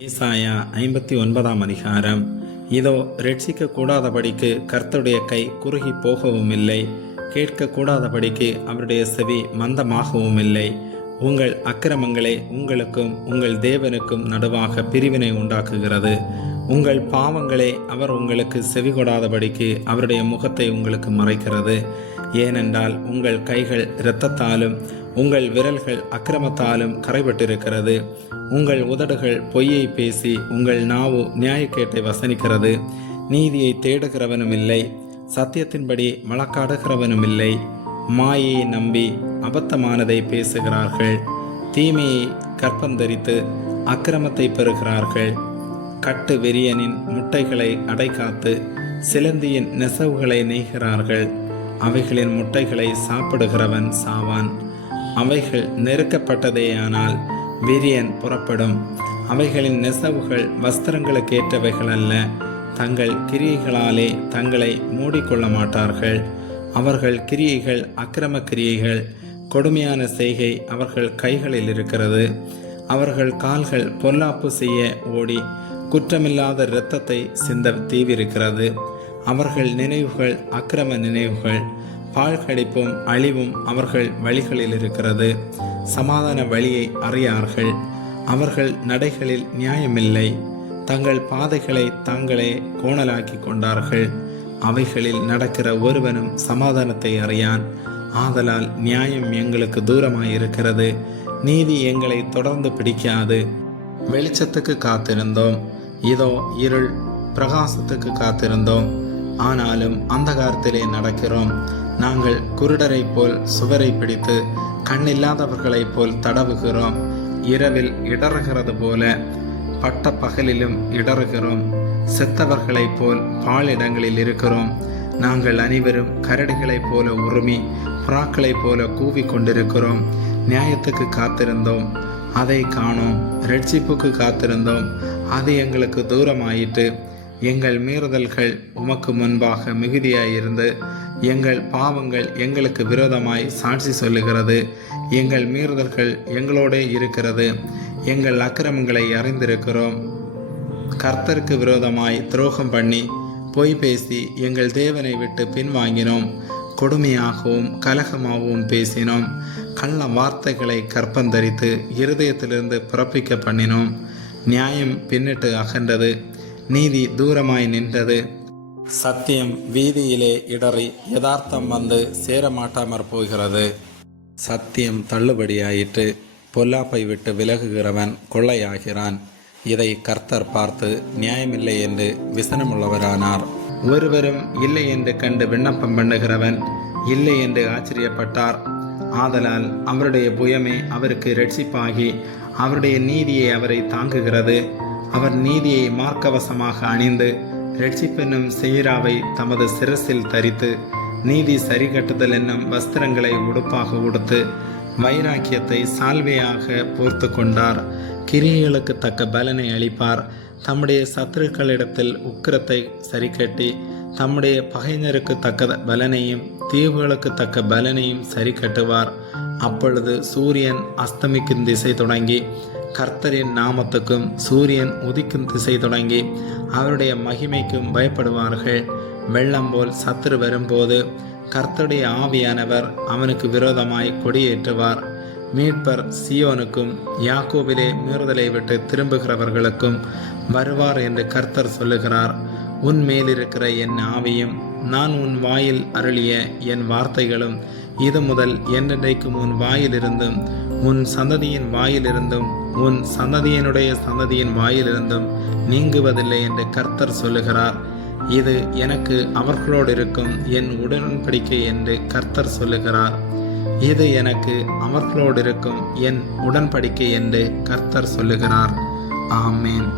ஏசாயா 59 அதிகாரம். இதோ ரட்சிக்க கூடாதபடிக்கு கர்த்தருடைய கை குறுகி போகவும் இல்லை, கேட்க கூடாதபடிக்கு அவருடைய செவி மந்தமாகவும் இல்லை. உங்கள் அக்கிரமங்களே உங்களுக்கும் உங்கள் தேவனுக்கும் நடுவாக பிரிவினை உண்டாக்குகிறது. உங்கள் பாவங்களே அவர் உங்களுக்கு செவி கொடாதபடிக்கு அவருடைய முகத்தை உங்களுக்கு மறைக்கிறது. ஏனென்றால் உங்கள் கைகள் இரத்தத்தாலும் உங்கள் விரல்கள் அக்கிரமத்தாலும் கரைபட்டிருக்கிறது. உங்கள் உதடுகள் பொய்யை பேசி உங்கள் நாவு நியாயக்கேட்டை வசனிக்கிறது. நீதியை தேடுகிறவனும் இல்லை, சத்தியத்தின்படி வழக்காடுகிறவனும் இல்லை. மாயை நம்பி அபத்தமானதை பேசுகிறார்கள். தீமையை கற்பந்தரித்து அக்கிரமத்தை பெறுகிறார்கள். கட்டு வெறியனின் முட்டைகளை அடைகாத்து சிலந்தியின் நெசவுகளை நெய்கிறார்கள். அவைகளின் முட்டைகளை சாப்பிடுகிறவன் சாவான். அவைகள் நெருக்கப்பட்டதேயானால் வெறியன் புறப்படும். அவைகளின் நெசவுகள் வஸ்திரங்களுக்கு ஏற்றவைகள் அல்ல. தங்கள் கிரியைகளாலே தங்களை மூடிக்கொள்ள மாட்டார்கள். அவர்கள் கிரியைகள் அக்கிரம கிரியைகள், கொடுமையான செய்கை அவர்கள் கைகளில் இருக்கிறது. அவர்கள் கால்கள் பொல்லாப்பு செய்ய ஓடி குற்றமில்லாத இரத்தத்தை சிந்த தீவிருக்கிறது. அவர்கள் நினைவுகள் அக்கிரம நினைவுகள், பாழ்கடிப்பும் அழிவும் அவர்கள் வழிகளில் இருக்கிறது. சமாதான வழியை அறியார்கள். அவர்கள் நடைகளில் நியாயமில்லை. தங்கள் பாதைகளை தாங்களே கோணலாக்கி கொண்டார்கள். அவைகளில் நடக்கிற ஒருவனும் சமாதானத்தை அறியான். ஆதலால் நியாயம் எங்களுக்கு தூரமாயிருக்கிறது, நீதி எங்களை தொடர்ந்து பிடிக்காது. வெளிச்சத்துக்கு காத்திருந்தோம், இதோ இருள் பிரகாசத்துக்கு காத்திருந்தோம். ஆனாலும் அந்தகாரத்திலே நடக்கிறோம். நாங்கள் குருடரை போல் சுவரை பிடித்து கண்ணில்லாதவர்களைப் போல் தடவுகிறோம். இரவில் இடறுகிறது போல பட்ட பகலிலும் இடறுகிறோம். செத்தவர்களைப் போல் பாலிடங்களில் இருக்கிறோம். நாங்கள் அனைவரும் கரடிகளைப் போல உருமி புறாக்களைப் போல கூவி கொண்டிருக்கிறோம். நியாயத்துக்கு காத்திருந்தோம், அதை காணோம். ரட்சிப்புக்கு காத்திருந்தோம், அது எங்களுக்கு தூரமாயிற்று. எங்கள் மீறுதல்கள் உமக்கு முன்பாக மிகுதியாயிருந்து எங்கள் பாவங்கள் எங்களுக்கு விரோதமாய் சாட்சி சொல்லுகிறது. எங்கள் மீறுதல்கள் எங்களோடே இருக்கிறது. எங்கள் அக்கிரமங்களை அறிந்திருக்கிறோம். கர்த்தருக்கு விரோதமாய் துரோகம் பண்ணி பொய் பேசி எங்கள் தேவனை விட்டு பின்வாங்கினோம். கொடுமையாகவும் கலகமாகவும் பேசினோம். கள்ள வார்த்தைகளை கற்பந்தரித்து இருதயத்திலிருந்து பிறப்பிக்க பண்ணினோம். நியாயம் பின்னிட்டு அகன்றது, நீதி தூரமாய் நின்றது. சத்தியம் வீதியிலே இடறி யதார்த்தம் வந்து சேரமாட்டாமற் போகிறது. சத்தியம் தள்ளுபடியாயிற்று, பொல்லாப்பை விட்டு விலகுகிறவன் கொள்ளையாகிறான். இதை கர்த்தர் பார்த்து நியாயமில்லை என்று விசனமுள்ளவரானார். ஒருவரும் இல்லை என்று கண்டு விண்ணப்பம் பண்ணுகிறவன் இல்லை என்று ஆச்சரியப்பட்டார். ஆதலால் அவருடைய புயமே அவருக்கு இரட்சிப்பாகி அவருடைய நீதியை அவரை தாங்குகிறது. அவர் நீதியை மார்க்கவசமாக அணிந்து இரட்சிப்பென்னும் செயிராவை தமது சிரசில் தரித்து நீதி சரிகட்டுதல் என்னும் வஸ்திரங்களை உடுப்பாக உடுத்து வைராக்கியத்தை சால்வையாக போர்த்து கொண்டார். கிரியைகளுக்கு தக்க பலனை அளிப்பார். தம்முடைய சத்துருக்களிடத்தில் உக்கிரத்தை சரிக்கட்டி தம்முடைய பகைஞருக்கு தக்க பலனையும் தீவுகளுக்கு தக்க பலனையும் சரி கட்டுவார். அப்பொழுது சூரியன் அஸ்தமிக்கும் திசை தொடங்கி கர்த்தரின் நாமத்துக்கும் சூரியன் உதிக்கும் திசை தொடங்கி அவருடைய மகிமைக்கும் பயப்படுவார்கள். வெள்ளம் போல் சத்துரு வரும்போது கர்த்தருடைய ஆவியானவர் அவனுக்கு விரோதமாய் கொடியேற்றுவார். மீட்பர் சீயோனுக்கும் யாக்கோபிலே மீறுதலை விட்டு திரும்புகிறவர்களுக்கும் வருவார் என்று கர்த்தர் சொல்லுகிறார். உன் மேலிருக்கிற என் ஆவியும் நான் உன் வாயில் அருளிய என் வார்த்தைகளும் இது முதல் என்றென்றைக்கும் உன் வாயிலிருந்தும் உன் சந்ததியின் வாயிலிருந்தும் உன் சந்ததியினுடைய சந்ததியின் வாயிலிருந்தும் நீங்குவதில்லை என்று கர்த்தர் சொல்லுகிறார். இது எனக்கு அவர்களோடு இருக்கும் என் உடன்படிக்கை என்று கர்த்தர் சொல்லுகிறார். இது எனக்கு அவர்களோடு இருக்கும் என் உடன்படிக்கை என்று கர்த்தர் சொல்லுகிறார். ஆமேன்.